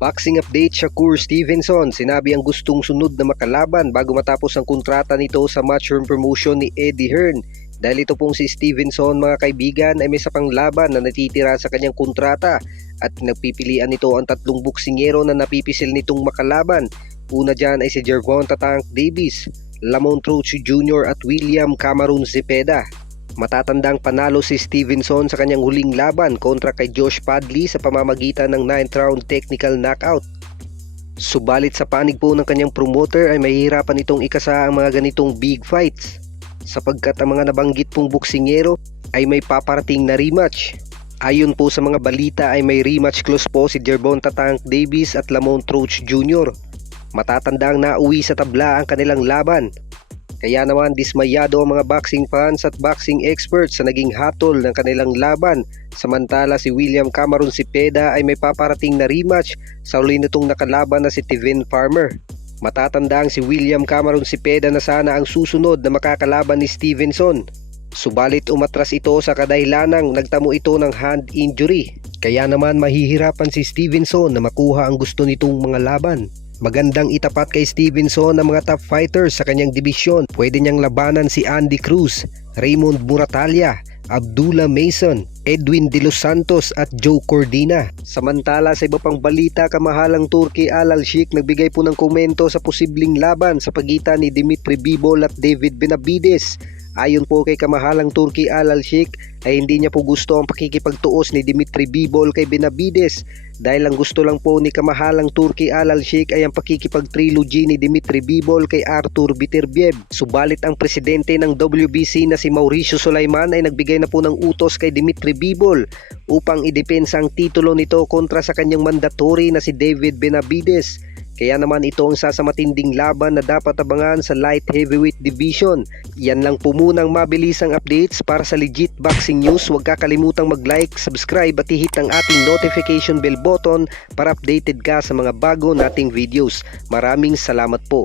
Boxing update, Shakur Stevenson. Sinabi ang gustong sunod na makalaban bago matapos ang kontrata nito sa Matchroom Promotion ni Eddie Hearn. Dahil ito pong si Stevenson, mga kaibigan, ay may isa pang laban na natitira sa kanyang kontrata at nagpipilian nito ang tatlong boksingero na napipisil nitong makalaban. Una dyan ay si Gervonta Tank Davis, Lamont Roach Jr. at William Cameron Zepeda. Matatandang panalo si Stevenson sa kanyang huling laban kontra kay Josh Padley sa pamamagitan ng 9th round technical knockout. Subalit sa panig po ng kanyang promoter ay mahihirapan itong ikasa ang mga ganitong big fights sapagkat ang mga nabanggit pong boksingero ay may paparating na rematch. Ayon po sa mga balita ay may rematch clause po si Gervonta Tank Davis at Lamont Roach Jr. Matatandang nauwi sa tabla ang kanilang laban. Kaya naman dismayado ang mga boxing fans at boxing experts sa naging hatol ng kanilang laban. Samantala si William Cameron Zepeda ay may paparating na rematch sa uli nitong nakalaban na si Tevin Farmer. Matatandang si William Cameron Zepeda na sana ang susunod na makakalaban ni Stevenson. Subalit umatras ito sa kadahilanang nagtamo ito ng hand injury. Kaya naman mahihirapan si Stevenson na makuha ang gusto nitong mga laban. Magandang itapat kay Stevenson ang mga top fighters sa kanyang dibisyon. Pwede niyang labanan si Andy Cruz, Raymond Muratalia, Abdullah Mason, Edwin De Los Santos at Joe Cordina. Samantala sa iba pang balita, kamahalang Turki Al Sheikh nagbigay po ng komento sa posibleng laban sa pagitan ni Dimitri Bivol at David Benavides. Ayon po kay kamahalang Turki Al Sheikh ay hindi niya po gusto ang pakikipagtuos ni Dimitri Bivol kay Benavides dahil ang gusto lang po ni kamahalang Turki Al Sheikh ay ang pakikipag-trilogy ni Dimitri Bivol kay Artur Beterbiev. Subalit ang presidente ng WBC na si Mauricio Sulaiman ay nagbigay na po ng utos kay Dimitri Bivol upang idepensa ang titulo nito kontra sa kanyang mandatory na si David Benavides. Kaya naman ito ang sasamatinding laban na dapat abangan sa light heavyweight division. Yan lang po munang mabilisang updates para sa legit boxing news. Huwag kakalimutang mag-like, subscribe at i-hit ang ating notification bell button para updated ka sa mga bago nating videos. Maraming salamat po.